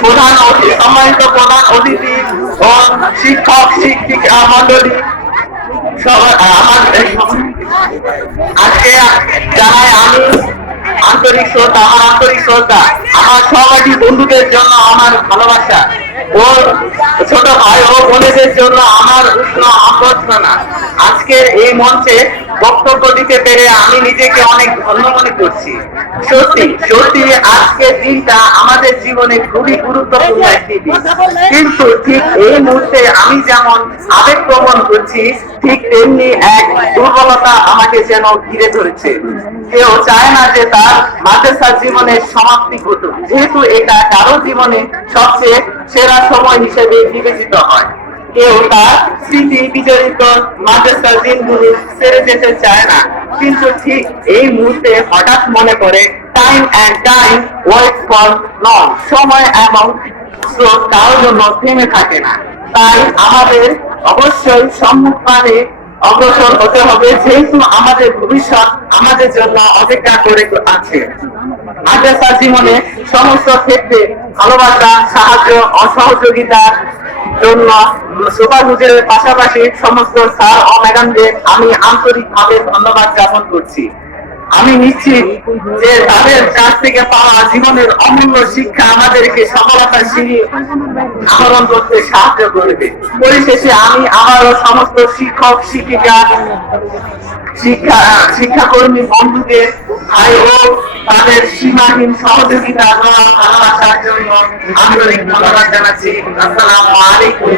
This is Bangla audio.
প্রধান সম্মানিত প্রধান অতিথি ও শিক্ষক শিক্ষিকা মন্ডলী আজকে আমি আন্তরিক শ্রদ্ধা আমার আন্তরিক শ্রদ্ধা আমার সহপাঠী বন্ধুদের জন্য আমার ভালোবাসা ও ছোট ভাই ও বোনেদের জন্য আমার উষ্ণ অভ্যর্থনা। আজকের এই মঞ্চে বক্তব্য দিতে পেরে আমি নিজেকে অনেক ধন্য মনে করছি। সত্যি সত্যি আজকের দিনটা আমাদের জীবনে খুবই গুরুত্বপূর্ণ একটি দিন। কিন্তু ঠিক এই মুহূর্তে আমি যেমন আবেগ প্রবণ করছি, ঠিক তেমনি এক দুর্বলতা আমাকে যেন ঘিরে ধরেছে। কেউ চায় না যে তার মাদ্রাসা জীবনের সমাপ্তি ঘটুক। যেহেতু এটা কারও জীবনে সবচেয়ে সেরা সময় হিসেবে বিবেচিত হয়। কেউ তার স্মৃতি বিজড়িত মাদ্রাসা দিনগুলো সেরে যেতে চায় না। কিন্তু ঠিক এই মুহূর্তে হঠাৎ মনে করে time and time wait for none সময় এবং স্রোত কারোর জন্য থেমে থাকে না। তাই আমাদের অবশ্যই সম্মুখপানে অগ্রসর হতে হবে, যেহেতু আমাদের ভবিষ্যৎ আমাদের জন্য অপেক্ষা করে আছে। মাদ্রাসা জীবনে সমস্ত ক্ষেত্রে ভালোবাসা, সাহায্য, অসহযোগিতার জন্য পাশাপাশি সমস্ত স্যার ও ম্যাডামদের আমি আন্তরিকভাবে ধন্যবাদ জ্ঞাপন করছি। আমি নিশ্চিত যে তাদের কাছ থেকে পাওয়া জীবনের অমূল্য শিক্ষা আমাদেরকে সফলতার সিঁড়ি করতে সাহায্য করবে। পরিশেষে আমি আবারও সমস্ত শিক্ষক, শিক্ষিকা, শিক্ষা, শিক্ষাকর্মী বন্ধুদের ভাই ও তাদের সীমাহীন সহযোগিতা আন্তরিক ধন্যবাদ জানাচ্ছি। আসসালামু আলাইকুম